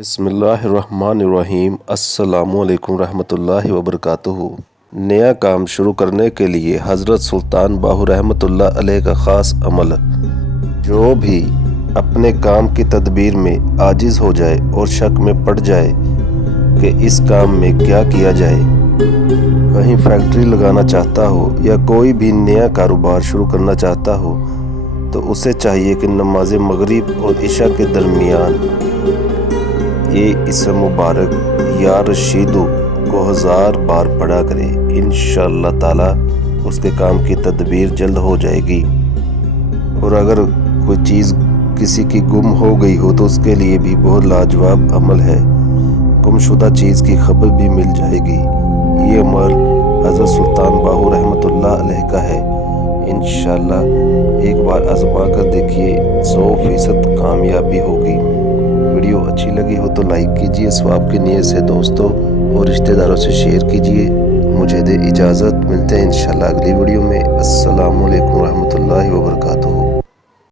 بسم اللہ الرحمن الرحیم۔ السلام علیکم رحمۃ اللہ وبرکاتہ۔ نیا کام شروع کرنے کے لیے حضرت سلطان باہو رحمۃ اللہ علیہ کا خاص عمل۔ جو بھی اپنے کام کی تدبیر میں عاجز ہو جائے اور شک میں پڑ جائے کہ اس کام میں کیا کیا جائے، کہیں فیکٹری لگانا چاہتا ہو یا کوئی بھی نیا کاروبار شروع کرنا چاہتا ہو، تو اسے چاہیے کہ نماز مغرب اور عشاء کے درمیان یہ اسم مبارک یا رشیدو کو 1000 بار پڑھا کرے۔ انشاءاللہ تعالی اس کے کام کی تدبیر جلد ہو جائے گی۔ اور اگر کوئی چیز کسی کی گم ہو گئی ہو تو اس کے لیے بھی بہت لاجواب عمل ہے، گم شدہ چیز کی خبر بھی مل جائے گی۔ یہ عمل حضرت سلطان باہو رحمۃ اللہ علیہ کا ہے۔ انشاءاللہ ایک بار آزما کر دیکھیے، 100% کامیابی ہوگی۔ ویڈیو اچھی لگی ہو تو لائک کیجیے، ثواب کی نیت سے دوستوں اور رشتہ داروں سے شیئر کیجیے۔ مجھے دے اجازت، ملتے ہیں انشاءاللہ اگلی ویڈیو میں۔